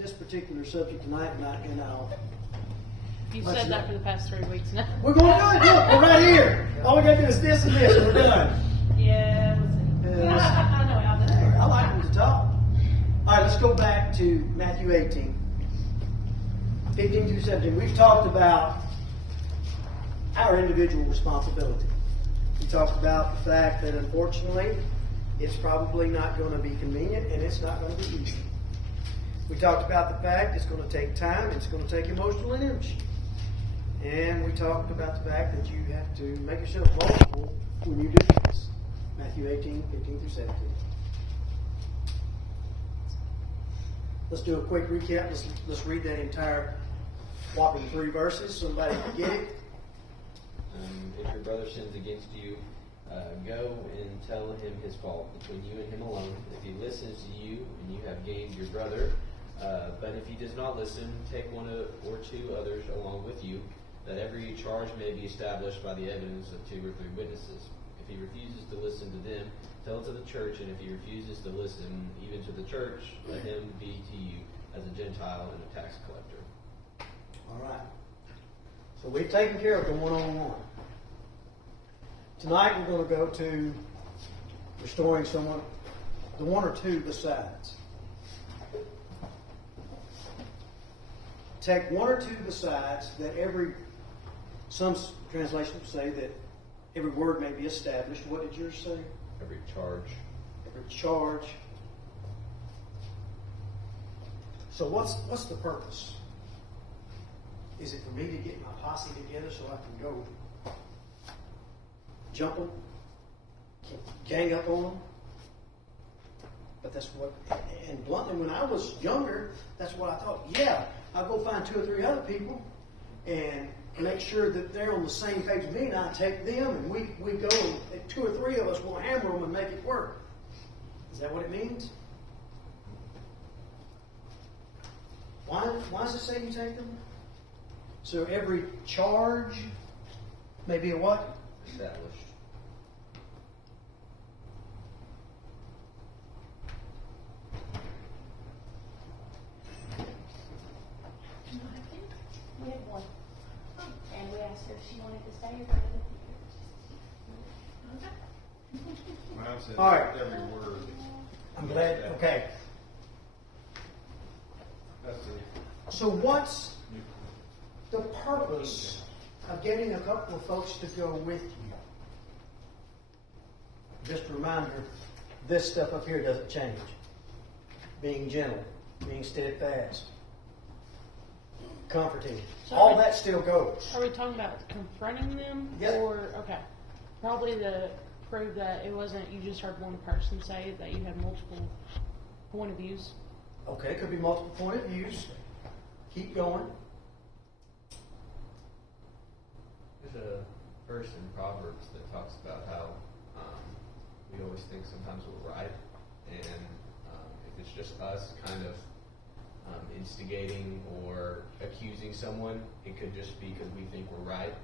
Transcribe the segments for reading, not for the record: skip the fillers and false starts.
this particular subject tonight, and I'll. You've said that for the past 3 weeks now. We're going to do it. Look, we're right here. All we got to do is this and this, and we're done. Yeah, listen. I know how that is. I like them to talk. All right, let's go back to Matthew 18, 15 through 17. We've talked about our individual responsibility. We talked about the fact that, unfortunately, it's probably not going to be convenient and it's not going to be easy. We talked about the fact it's going to take time, it's going to take emotional energy. And we talked about the fact that you have to make yourself vulnerable when you do this. Matthew 18, 15 through 17. Let's do a quick recap. Let's read that entire whopping 3 verses. Somebody get it? If your brother sins against you, go and tell him his fault between you and him alone. If he listens to you and you have gained your brother, but if he does not listen, take 1 or 2 others along with you, that every charge may be established by the evidence of 2 or 3 witnesses. If he refuses to listen to them, tell it to the church, and if he refuses to listen even to the church, let him be to you as a Gentile and a tax collector. All right. So we've taken care of the one-on-one. Tonight we're going to go to restoring someone, the 1 or 2 besides. Take 1 or 2 besides that some translations say that every word may be established. What did yours say? Every charge. Every charge. So what's the purpose? Is it for me to get my posse together so I can go jump them, gang up on them? But that's what, and bluntly, when I was younger, that's what I thought. Yeah, I'll go find 2 or 3 other people and make sure that they're on the same page with me, and I take them, and we go, and 2 or 3 of us will hammer them and make it work. Is that what it means? Why does it say you take them? So every charge may be a what? Established. We had one. And we asked her if she wanted to stay or go to the When I said All right. every word, I'm glad. Okay. that's it. So what's the purpose of getting a couple of folks to go with you? Just a reminder, this stuff up here doesn't change. Being gentle, being steadfast, comforting, So all that still goes. Are we talking about confronting them? Yeah. Or, okay. Probably to prove that it wasn't you just heard one person say that you had multiple point of views. Okay, could be multiple point of views. Keep going. There's a verse in Proverbs that talks about how we always think sometimes we're right, and if it's just us kind of instigating or accusing someone, it could just be because we think we're right,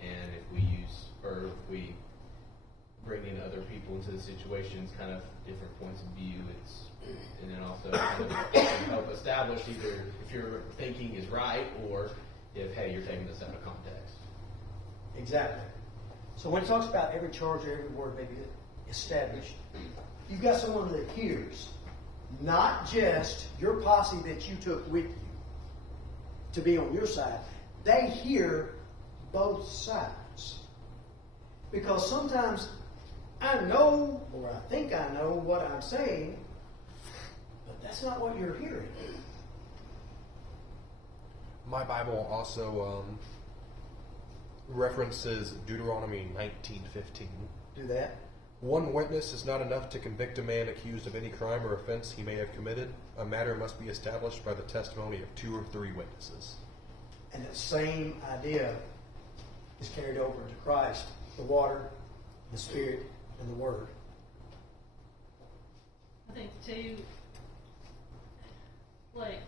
and if we bring in other people into the situations, kind of different points of view, and then also kind of help establish either if your thinking is right or if, hey, you're taking this out of context. Exactly. So when it talks about every charge or every word may be established, you've got someone that hears, not just your posse that you took with you to be on your side. They hear both sides. Because sometimes I know, or I think I know what I'm saying, but that's not what you're hearing. My Bible also references Deuteronomy 19:15. Do that. One witness is not enough to convict a man accused of any crime or offense he may have committed. A matter must be established by the testimony of 2 or 3 witnesses. And that same idea is carried over to Christ, the water, the Spirit, and the Word. I think too, like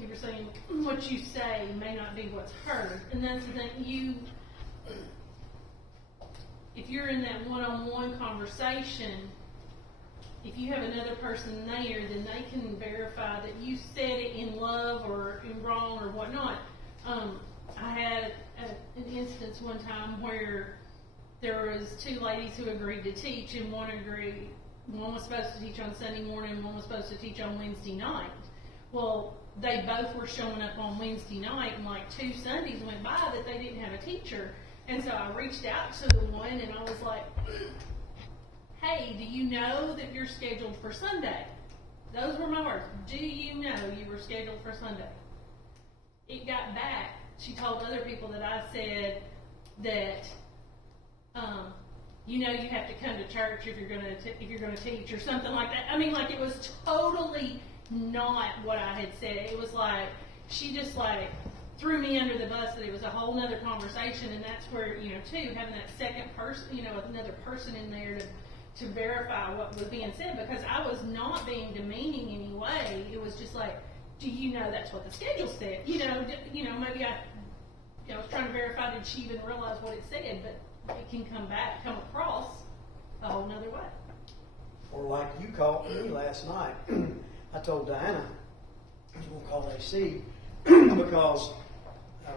you were saying, what you say may not be what's heard, and that's the thing. If you're in that one-on-one conversation, if you have another person there, then they can verify that you said whatnot. I had an instance one time where there was two ladies who agreed to teach, and one was supposed to teach on Sunday morning, and one was supposed to teach on Wednesday night. Well, they both were showing up on Wednesday night, and like 2 Sundays went by that they didn't have a teacher. And so I reached out to the one, and I was like, hey, do you know that you're scheduled for Sunday? Those were my words. Do you know you were scheduled for Sunday? It got back. She told other people that I said that, you know, you have to come to church if you're gonna teach or something like that. I mean, like, it was totally not what I had said. It was like she just like threw me under the bus, that it was a whole nother conversation, and that's where, you know, too, having that second person, you know, another person in there to verify what was being said, because I was not being demeaning in any way. It was just like, do you know that's what the schedule said? You know, maybe I was trying to verify, did she even realize what it said? But it can come across a whole nother way. Or like you called me last night. I told Diana I was going to call AC because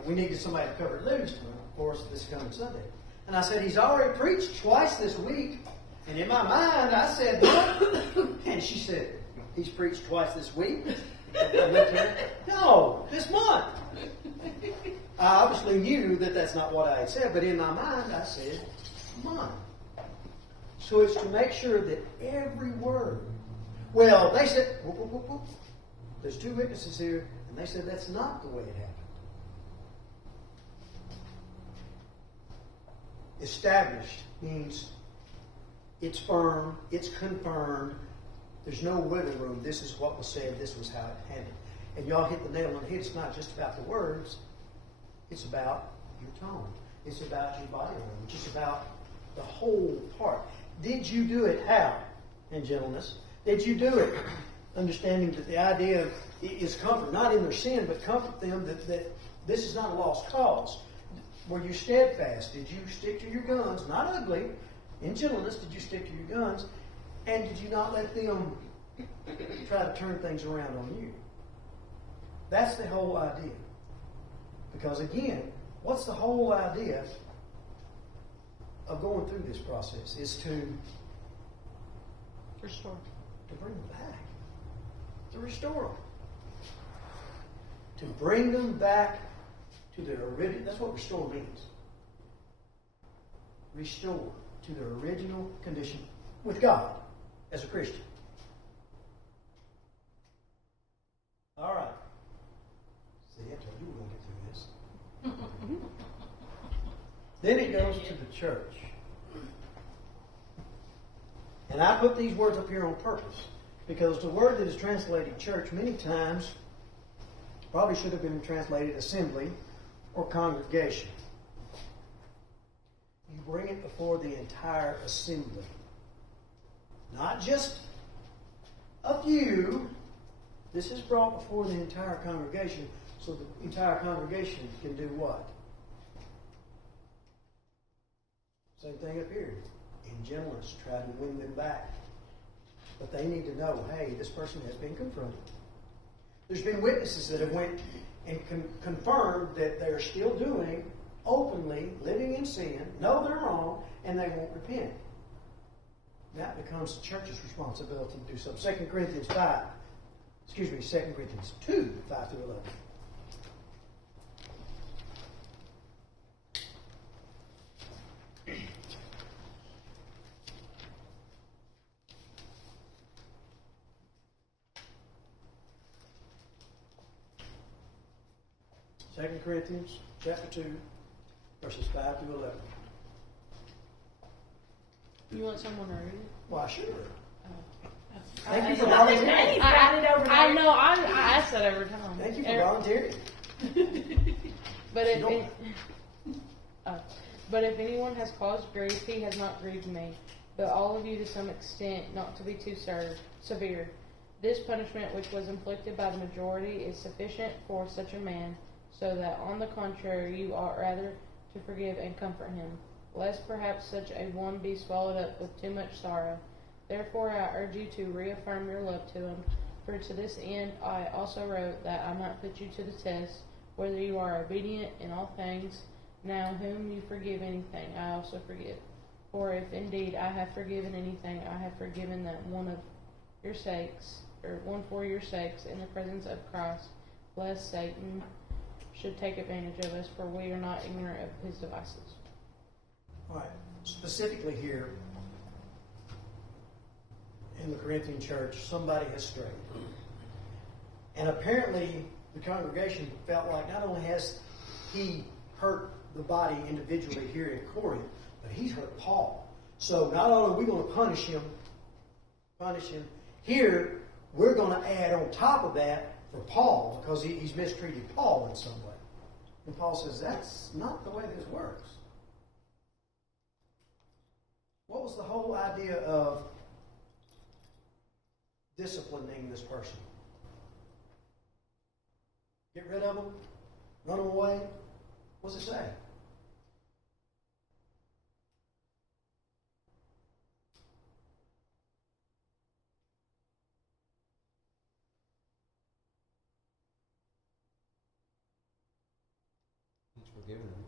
we needed somebody to cover Livingston, of course, this coming Sunday. And I said, he's already preached twice this week. And in my mind, I said, what? And she said, he's preached twice this week? I looked at her, no, this month. I obviously knew that that's not what I had said, but in my mind, I said, month. So it's to make sure that every word. Well, they said, whoop, whoop, whoop, whoop. There's 2 witnesses here, and they said that's not the way it happened. Established means it's firm, it's confirmed, there's no wiggle room. This is what was said, this was how it happened. And y'all hit the nail on the head. It's not just about the words, it's about your tone. It's about your body language. It's about the whole part. Did you do it how? In gentleness. Did you do it understanding that the idea is comfort, not in their sin, but comfort them that this is not a lost cause? Were you steadfast? Did you stick to your guns? Not ugly. In gentleness, did you stick to your guns? And did you not let them try to turn things around on you? That's the whole idea. Because again, what's the whole idea of going through this process? Is to Restore. bring them back. To restore them. To bring them back to their original. That's what restore means. Restore to their original condition with God as a Christian. All right. See, I told you we're going to get through this. Then it goes to the church. And I put these words up here on purpose because the word that is translated church many times probably should have been translated assembly or congregation. You bring it before the entire assembly. Not just a few. This is brought before the entire congregation so the entire congregation can do what? Same thing up here. In gentleness, try to win them back. But they need to know, hey, this person has been confronted. There's been witnesses that have went and confirmed that they're still doing, openly, living in sin, know they're wrong, and they won't repent. That becomes the church's responsibility to do something. 2 Corinthians 2, 5 through 11. Second Corinthians chapter 2, verses 5 through 11. You want someone to read it? Why, sure. Thank you for I think volunteering. Danny's got it over there. I know. I ask that every time. Thank you for volunteering. But if You don't- but if anyone has caused grief, he has not grieved me. But all of you, to some extent, not to be too severe. This punishment which was inflicted by the majority is sufficient for such a man, so that on the contrary you ought rather to forgive and comfort him, lest perhaps such a one be swallowed up with too much sorrow. Therefore I urge you to reaffirm your love to him, for to this end I also wrote, that I might put you to the test, whether you are obedient in all things. Now whom you forgive anything, I also forgive. For if indeed I have forgiven anything, I have forgiven that one of your sakes, or one for your sakes, in the presence of Christ, lest Satan should take advantage of us, for we are not ignorant of his devices. All right. Specifically here, in the Corinthian church, somebody has strayed. And apparently, the congregation felt like not only has he hurt the body individually here in Corinth, but he's hurt Paul. So not only are we going to punish him, here we're going to add on top of that for Paul, because he's mistreated Paul in some way. And Paul says, that's not the way this works. What was the whole idea of disciplining this person? Get rid of them? Run them away? What does it say? He's forgiven them.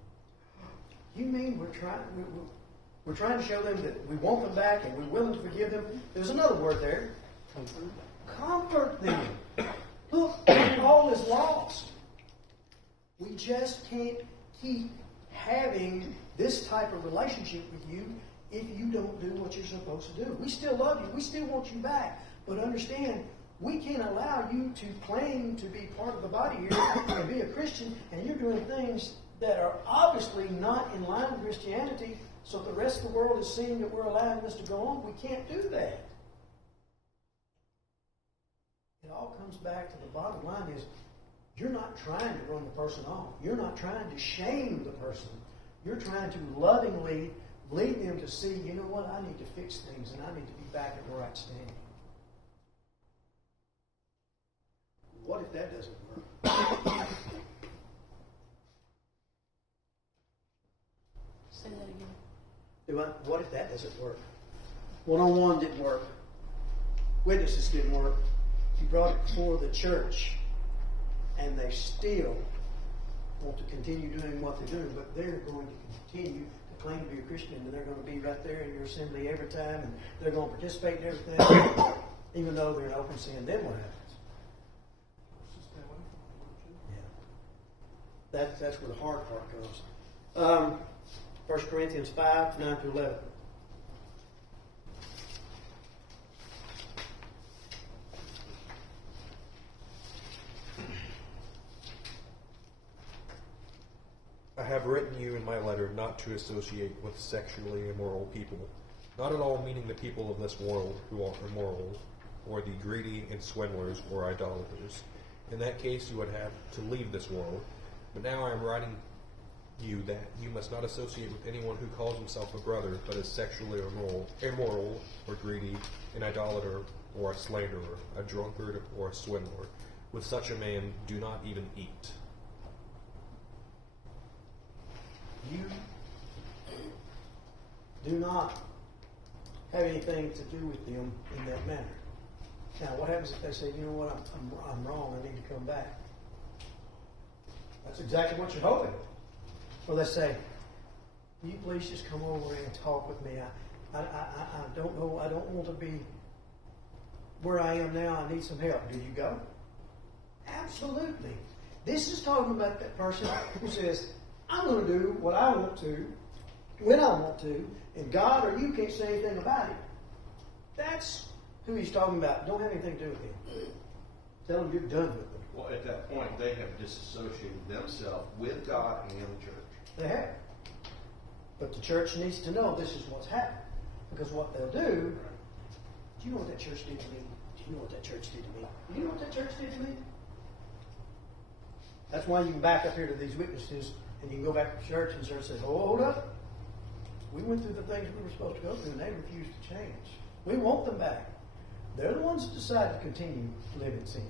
You mean we're trying to show them that we want them back and we're willing to forgive them? There's another word there. Comfort them. Look, all is lost. We just can't keep having this type of relationship with you if you don't do what you're supposed to do. We still love you. We still want you back. But understand, we can't allow you to claim to be part of the body here and be a Christian, and you're doing things that are obviously not in line with Christianity, so the rest of the world is seeing that we're allowing this to go on. We can't do that. It all comes back to the bottom line is, you're not trying to run the person off. You're not trying to shame the person. You're trying to lovingly lead them to see, you know what, I need to fix things and I need to be back in the right standing. What if that doesn't work? Say that again. What if that doesn't work? One-on-one didn't work. Witnesses didn't work. You brought it before the church, and they still want to continue doing what they're doing, but they're going to continue to claim to be a Christian, and they're going to be right there in your assembly every time, and they're going to participate in everything, even though they're in open sin. Then what happens? Yeah. That's where the hard part comes. 1 Corinthians 5, 9 to 11. I have written you in my letter not to associate with sexually immoral people, not at all meaning the people of this world who are immoral, or the greedy and swindlers or idolaters. In that case you would have to leave this world. But now I am writing you that you must not associate with anyone who calls himself a brother, but is sexually immoral, or greedy, an idolater, or a slanderer, a drunkard, or a swindler. With such a man do not even eat. You do not have anything to do with them in that manner. Now, what happens if they say, you know what, I'm wrong, I need to come back? That's exactly what you're hoping. Or they say, will you please just come over and talk with me? I don't know, I don't want to be where I am now, I need some help. Do you go? Absolutely. This is talking about that person who says, I'm going to do what I want to, when I want to, and God or you can't say anything about it. That's who he's talking about. Don't have anything to do with him. Tell him you're done with them. Well, at that point, they have disassociated themselves with God and the church. They have. But the church needs to know this is what's happening. Because what they'll do, do you know what that church did to me? Do you know what that church did to me? Do you know what that church did to me? That's why you can back up here to these witnesses and you can go back to church and the church says, hold up. We went through the things we were supposed to go through and they refused to change. We want them back. They're the ones that decide to continue to live in sin.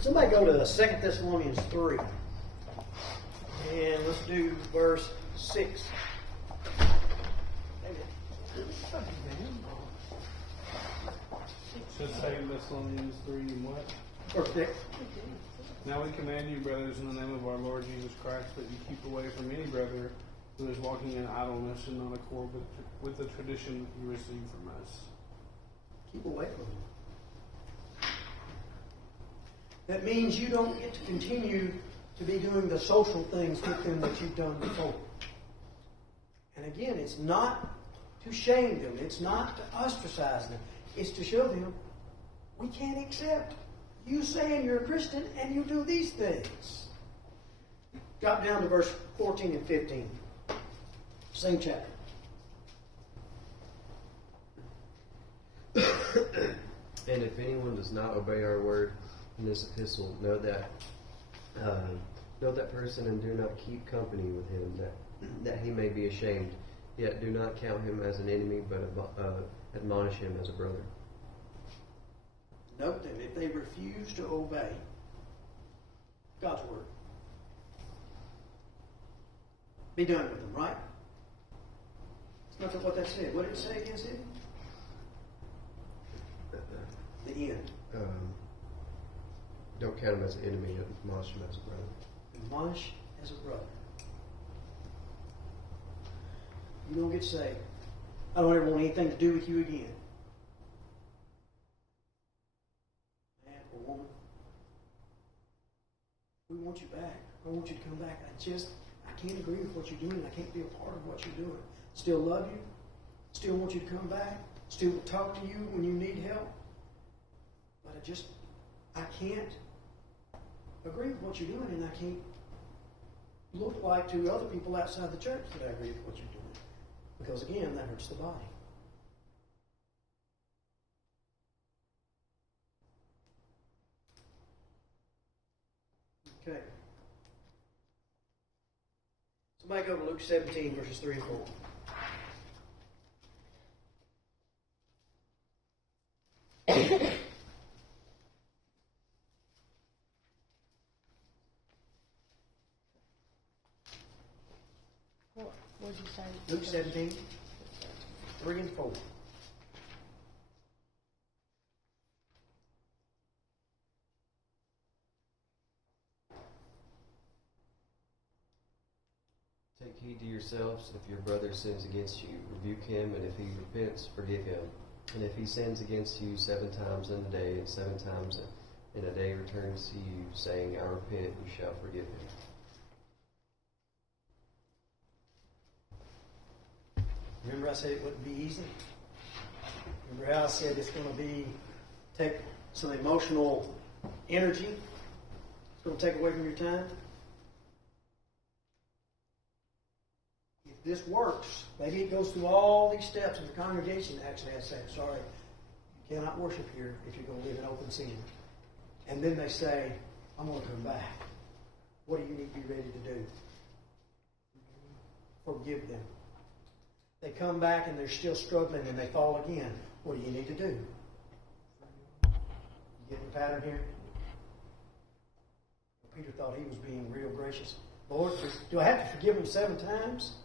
Somebody go to 2 Thessalonians 3. And let's do verse 6. So 2 Thessalonians 3 and what? Perfect. Now we command you, brothers, in the name of our Lord Jesus Christ, that you keep away from any brother who is walking in idleness and not accord with the tradition you received from us. Keep away from them. That means you don't get to continue to be doing the social things with them that you've done before. And again, it's not to shame them. It's not to ostracize them. It's to show them we can't accept you saying you're a Christian and you do these things. Drop down to verse 14 and 15. Same chapter. And if anyone does not obey our word in this epistle, know that person and do not keep company with him, that he may be ashamed. Yet do not count him as an enemy, but admonish him as a brother. Note that if they refuse to obey God's word, be done with them, right? Look at what that said. What did it say again, Sid? The end. Don't count him as an enemy, admonish him as a brother. Admonish as a brother. You don't get saved. I don't ever want anything to do with you again. Man or woman, we want you back. I want you to come back. I can't agree with what you're doing. I can't be a part of what you're doing. Still love you. Still want you to come back. Still will talk to you when you need help. But I can't agree with what you're doing, and I can't look like to other people outside the church that I agree with what you're doing. Because again, that hurts the body. Okay. Somebody go to Luke 17, verses 3 and 4. What did you say? Luke 17, 3 and 4. Take heed to yourselves. If your brother sins against you, rebuke him, and if he repents, forgive him. And if he sins against you 7 times in a day, and 7 times in a day returns to you, saying, I repent, you shall forgive him. Remember I said it wouldn't be easy? Remember how I said it's going to take some emotional energy? It's going to take away from your time? If this works, maybe it goes through all these steps and the congregation actually has to say, sorry, you cannot worship here if you're going to live in open sin. And then they say, I'm going to come back. What do you need to be ready to do? Forgive them. They come back and they're still struggling and they fall again. What do you need to do? You getting the pattern here? Peter thought he was being real gracious. Lord, do I have to forgive them 7 times?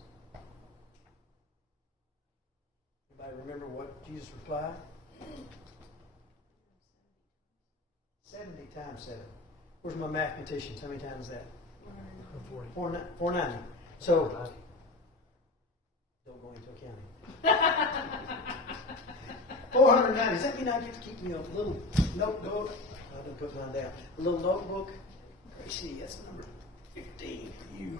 Anybody remember what Jesus replied? 70 times 7. Where's my mathematicians? How many times is that? 490. So, don't go into accounting. 490. Does that mean I get to keep me a little notebook? I didn't put mine down. A little notebook. Gracie, that's number 15 for you.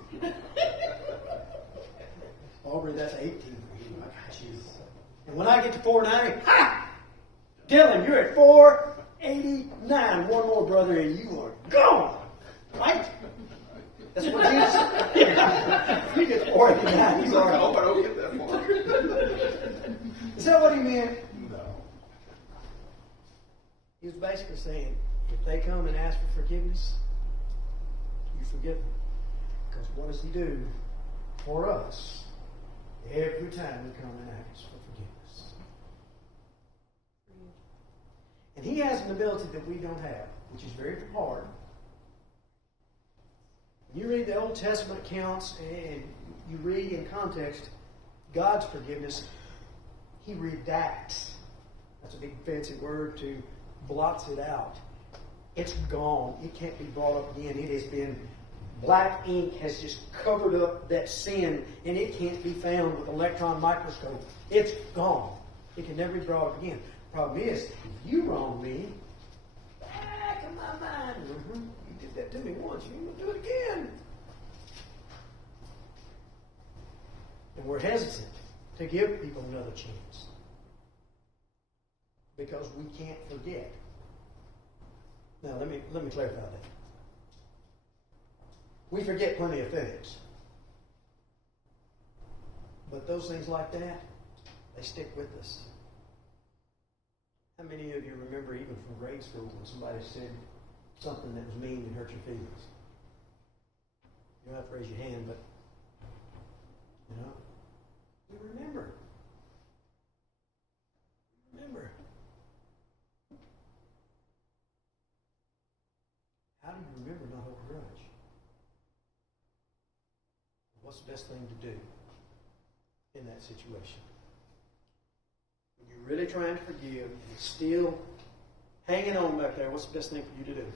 Aubrey, that's 18 for you. I got you. And when I get to 490, ha! Dylan, you're at 489. One more, brother, and you are gone. Right? That's what Jesus said. You get 489. He's like, oh, I don't get that far. Is that what he meant? No. He was basically saying, if they come and ask for forgiveness, you forgive them. Because what does he do for us every time we come and ask for forgiveness? And he has an ability that we don't have, which is very hard. You read the Old Testament accounts and you read in context God's forgiveness, he redacts. That's a big fancy word to blots it out. It's gone. It can't be brought up again. It has been, black ink has just covered up that sin, and it can't be found with an electron microscope. It's gone. It can never be brought up again. Problem is, if you wrong me, back in my mind, you did that to me once, you will do it again. And we're hesitant to give people another chance because we can't forget. Now, let me clarify that. We forget plenty of things. But those things like that, they stick with us. How many of you remember even from grade school when somebody said something that was mean and hurt your feelings? You don't have to raise your hand, but, you remember. Remember. How do you remember not hold a grudge? What's the best thing to do in that situation? When you're really trying to forgive and it's still hanging on back there, what's the best thing for you to do?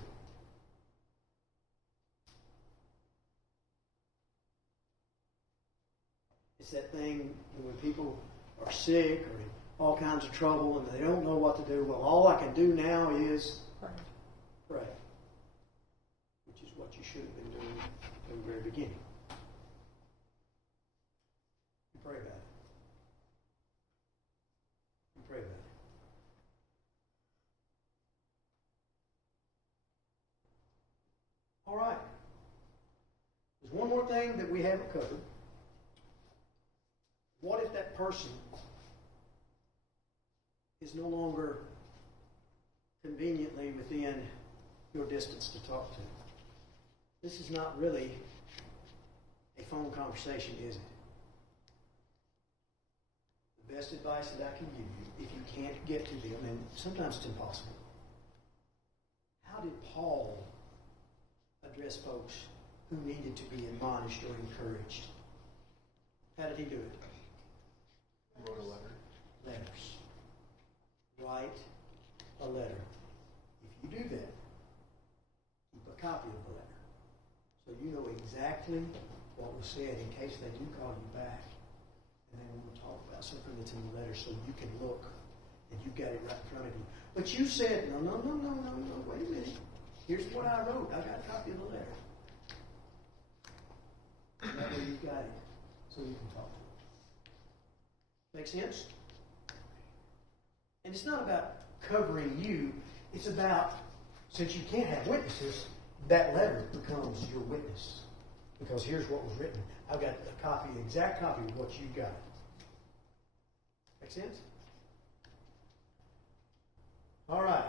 It's that thing when people are sick or in all kinds of trouble and they don't know what to do. Well, all I can do now is pray. Which is what you should have been doing from the very beginning. You pray about it. You pray about it. All right. There's one more thing that we haven't covered. What if that person is no longer conveniently within your distance to talk to? This is not really a phone conversation, is it? The best advice that I can give you, if you can't get to them, and sometimes it's impossible, how did Paul address folks who needed to be admonished or encouraged? How did he do it? Wrote a letter. Letters. Write a letter. If you do that, keep a copy of the letter. So you know exactly what was said in case they do call you back and they want to talk about something that's in the letter so you can look and you've got it right in front of you. But you said, no, wait a minute. Here's what I wrote. I got a copy of the letter. And that way you've got it so you can talk to them. Make sense? And it's not about covering you. It's about, since you can't have witnesses, that letter becomes your witness. Because here's what was written. I've got a copy, the exact copy of what you got. Make sense? All right.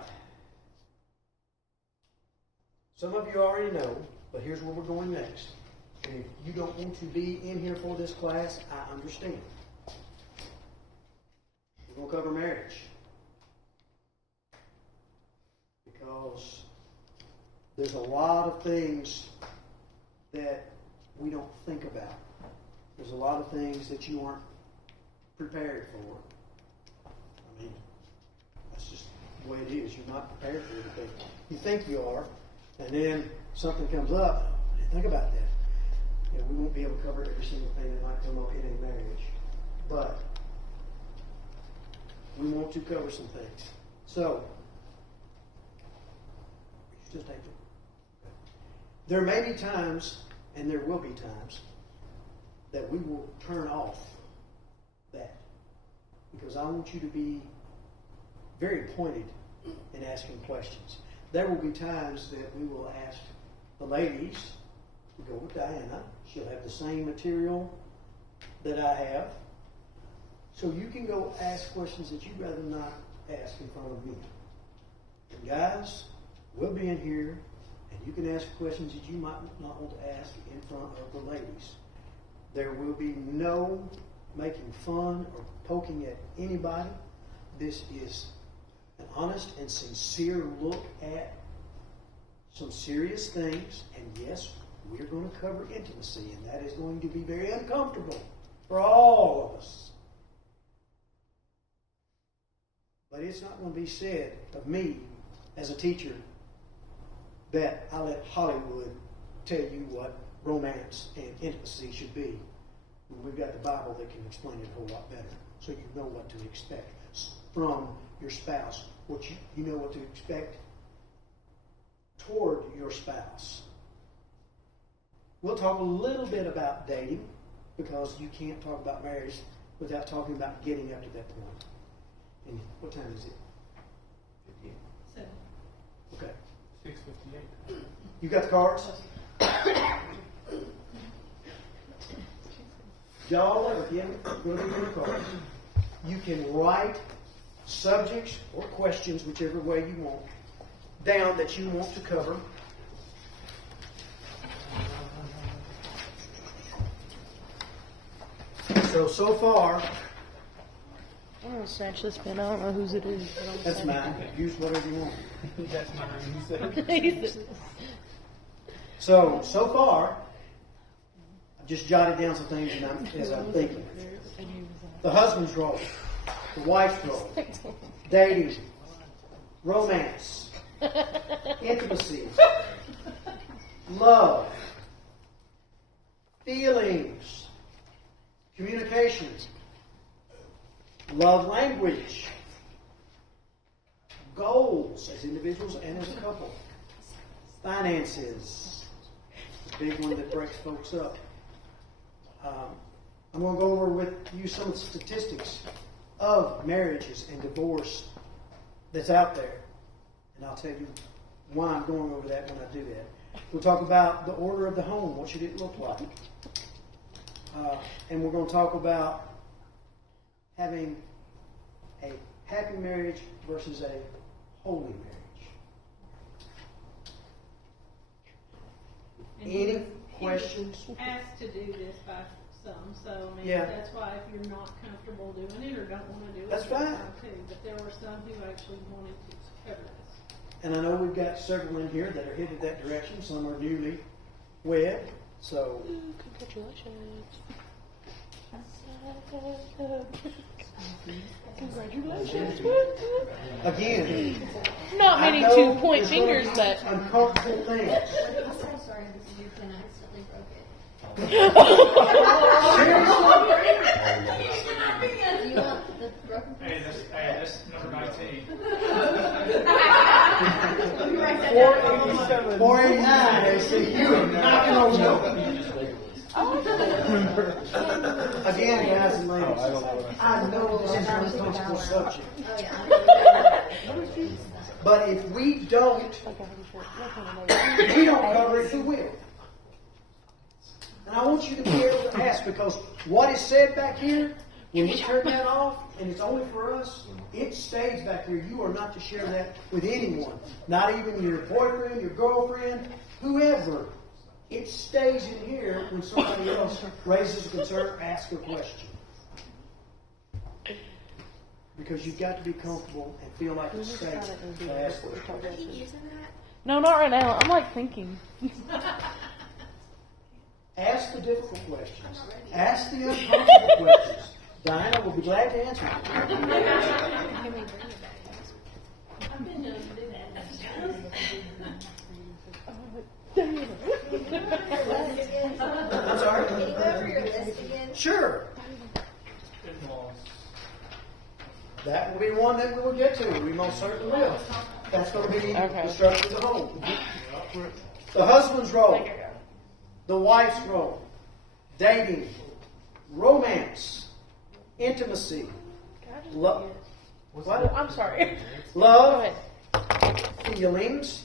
Some of you already know, but here's where we're going next. And if you don't want to be in here for this class, I understand. We're going to cover marriage. Because there's a lot of things that we don't think about. There's a lot of things that you aren't prepared for. I mean, that's just the way it is. You're not prepared for everything. You think you are, and then something comes up. I didn't think about that. You know, we won't be able to cover every single thing that might come up in a marriage. But we want to cover some things. So, just take it. There may be times, and there will be times, that we will turn off that. Because I want you to be very pointed in asking questions. There will be times that we will ask the ladies to go with Diana. She'll have the same material that I have. So you can go ask questions that you'd rather not ask in front of me. And guys, we'll be in here, and you can ask questions that you might not want to ask in front of the ladies. There will be no making fun or poking at anybody. This is an honest and sincere look at some serious things. And yes, we're going to cover intimacy, and that is going to be very uncomfortable for all of us. But it's not going to be said of me as a teacher that I let Hollywood tell you what romance and intimacy should be. When we've got the Bible that can explain it a whole lot better, so you know what to expect from your spouse. What you know what to expect toward your spouse. We'll talk a little bit about dating, because you can't talk about marriage without talking about getting up to that point. And what time is it? 7. Okay. 6:58. You got the cards? Y'all, if you haven't going to the cards, you can write subjects or questions, whichever way you want, down that you want to cover. So far, I'm gonna snatch this pen. I don't know whose it is. But I'm that's snatching mine. Use whatever you want. That's mine. He said. it. So far, I've just jotted down some things as I'm thinking. The husband's role, the wife's role, dating, romance, intimacy, love, feelings, communications, love language, goals as individuals and as a couple, finances, the big one that breaks folks up. I'm going to go over with you some of the statistics of marriages and divorce that's out there. And I'll tell you why I'm going over that when I do that. We'll talk about the order of the home. What should it look like? And we're going to talk about having a happy marriage versus a holy marriage. And Any questions? Asked to do this by some, so maybe Yeah. that's why if you're not comfortable doing it or don't want to do it, That's fine. too. But there were some who actually wanted to cover this. And I know we've got several in here that are headed that direction. Some are newly wed. So Congratulations. Congratulations. again, Not I meaning know to point there's gonna fingers, be but uncomfortable things. I'm so sorry, this is your pen. I accidentally broke it. Do you want the broken pen? Hey, that's number 19. 489, they see you knocking on the door. Again, guys and ladies, I know this is an uncomfortable subject. Oh, yeah. But if we don't cover it, who will? And I want you to be able to ask, because what is said back here, when we turn that off, and it's only for us, it stays back here. You are not to share that with anyone. Not even your boyfriend, your girlfriend, whoever. It stays in here when somebody else raises a concern or asks a question. Because you've got to be comfortable and feel like it's safe to ask those questions. no, not right now. I'm like thinking. Ask the difficult questions. Ask the uncomfortable questions. Diana will be glad to answer them. I've been known to do that. I'm sorry? Can you go over your list again? Sure. That will be one that we will get to. We most certainly will. That's going to be the structure of the home. The husband's role. The wife's role. Dating. Romance. Intimacy. Love. What? I'm sorry. Love. Feelings.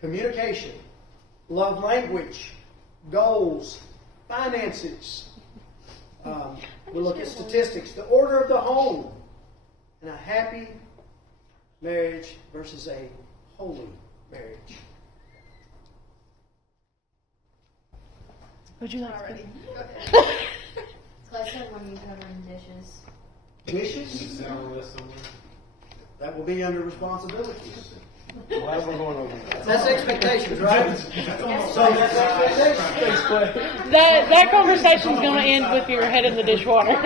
Communication. Love language. Goals. Finances. We'll look at statistics. The order of the home. And a happy marriage versus a holy marriage. Would you like Already. to? So I said when you covering dishes. Wishes? That will be under responsibilities. Why we're going over That's expectations, right? So that's expectations. That conversation's going to end with your head in the dishwater.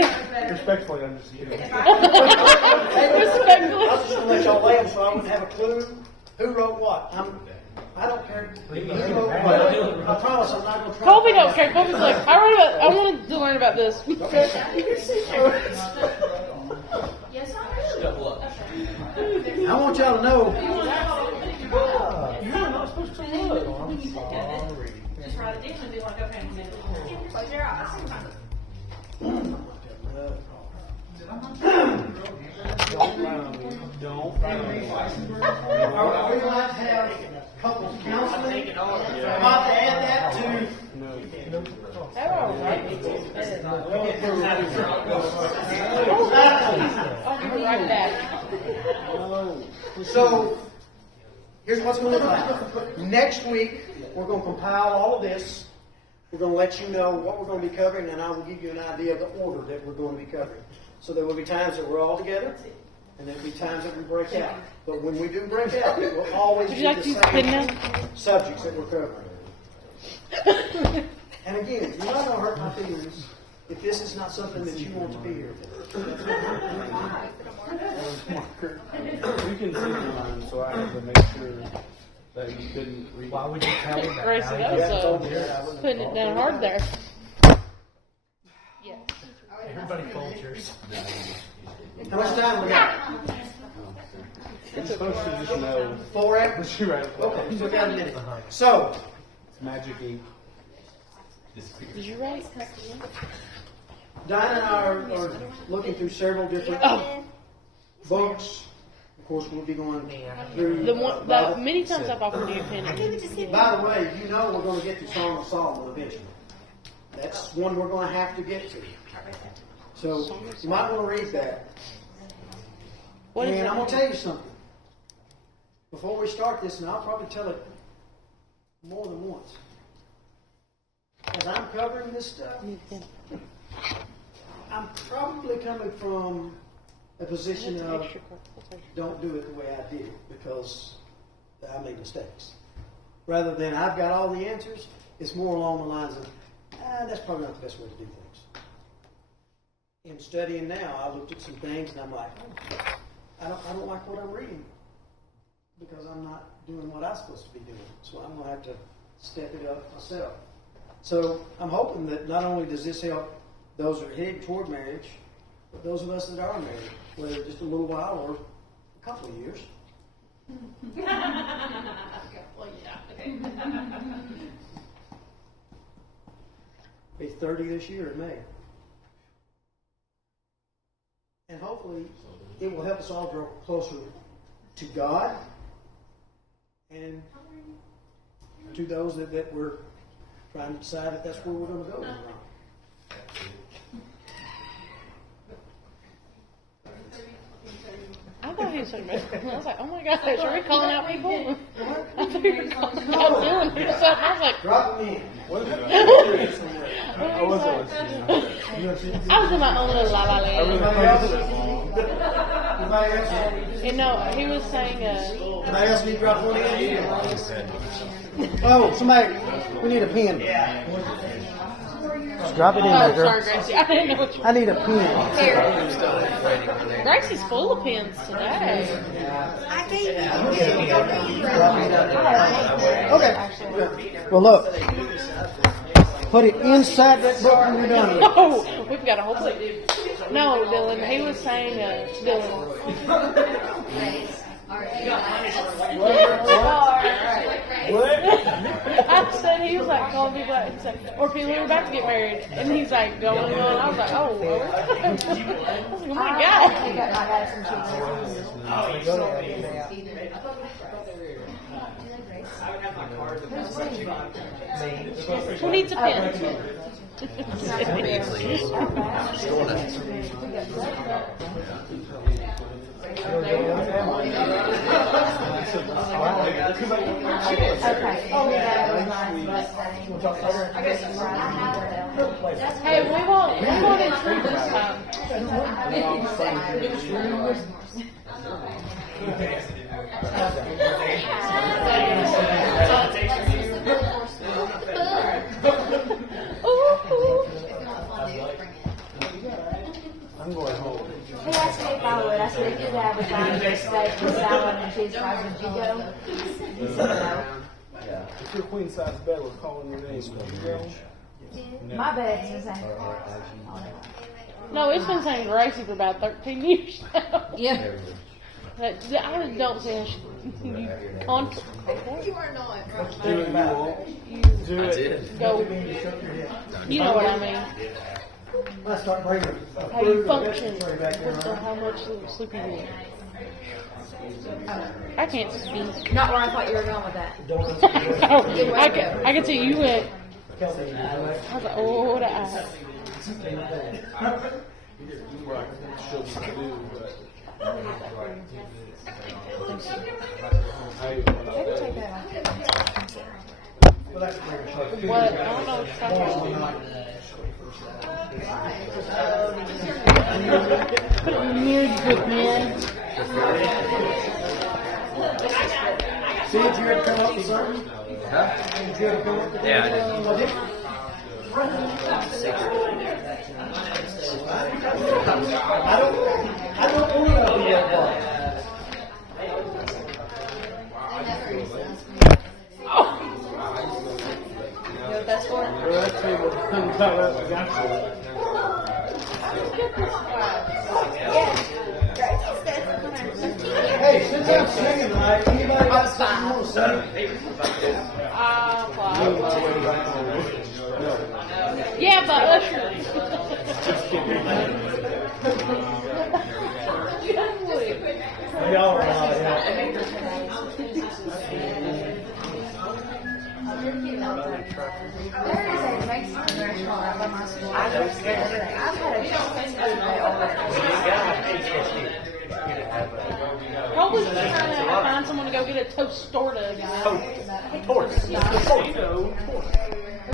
Respectfully, I'm just kidding. Respectfully. I was just going to let y'all lay them so I wouldn't have a clue who wrote what. I don't care. You know, but I promise I'm not going to try. Colby don't care. Colby's like, I wanted to learn about this. Yes, I do. I want y'all to know. You're not supposed to look. When you think of it, just write it down and be like, okay, I'm going to close your eyes. Don't frown on me. Don't frown on me. Are we allowed to have couples counseling? I'm about to add that to. No. They're all right. I'll be right back. So, here's what's going to look like. Next week, we're going to compile all of this. We're going to let you know what we're going to be covering, and I will give you an idea of the order that we're going to be covering. So there will be times that we're all together, and there will be times that we break out. But when we do break out, it will always be the same subjects that we're covering. And again, you're not going to hurt my feelings if this is not something that you want to be here for. Marker. You can see mine, so I have to make sure that you couldn't read. Why would you tell me that? Gracie, that was putting it down hard there. Yes. Everybody fold yours. How much time we got? You're supposed to just know 4 hours? that you write it. Okay, so we got a minute. So, It's magic ink. Did you write? Dinah and I are looking through several different books. Of course, we'll be going through. The many times I've offered you a pen. By the way, you know we're going to get to Song of Solomon eventually. That's one we're going to have to get to. So you might want to read that. What is And that? I'm going to tell you something. Before we start this, and I'll probably tell it more than once. As I'm covering this stuff, I'm probably coming from a position of don't do it the way I did it because I made mistakes. Rather than I've got all the answers, it's more along the lines of that's probably not the best way to do things. In studying now, I looked at some things and I'm like, I don't like what I'm reading because I'm not doing what I'm supposed to be doing. So I'm going to have to step it up myself. So I'm hoping that not only does this help those that are heading toward marriage, but those of us that are married, whether just a little while or a couple of years. Well, yeah, okay. Be 30 this year in May. And hopefully it will help us all grow closer to God and to those that we're trying to decide if that's where we're going to go or not. I thought he was talking about. I was like, oh my gosh, are we calling out people? I thought you were calling out Dylan or something. I was like, Drop them in. I wasn't listening. I was in my own little la la land. Anybody else? Anybody else? And no, he was saying, Anybody else need to drop one in? Oh, somebody, we need a pen. Just drop it in oh, there, girl. sorry, Gracie. I didn't know what you I need a pen. Gracie's full of pens today. Okay. Well, look. Put it inside that book when you're done with it. Oh, we've got a whole book. No, Dylan, he was saying, Dylan. I said, he was like calling people out. He's like, or people who are about to get married. And he's like going on. I was like, oh, I was like, oh my God. Who needs a pen? Hey, we won't intrude this time. I'm going home. He asked me if I would. I said, if you have a time to stay for salad and cheese fries, would you go? He said no. If your queen size bed was calling your name, would you go? My bed's the same. No, it's been saying Gracie for about 13 years now. Yeah. I don't say you constantly. You are not. Do it, you won't. Do I it. did. Go. You know what I mean. Let's start bringing How you function with how much sleep you get. I can't speak. Not where I thought you were going with that. I can see you went. I was like, oh, what I. She'll just do, but What? I don't know what you're talking about. Put it in the mirror, you good man. See, did you ever come up with something? Huh? Did you ever come up with Yeah, I did. I don't want to be that part. You know what that's for? that table comes out of the gotcha. Hey, since I'm singing tonight, anybody got something you want to say? Yeah, but Usher. Y'all are yeah. There is a Mexican restaurant right by my school. I go to there every day. I've had a Mexican food day already. Probably just trying to find someone to go get a tostorta, guys. Torch.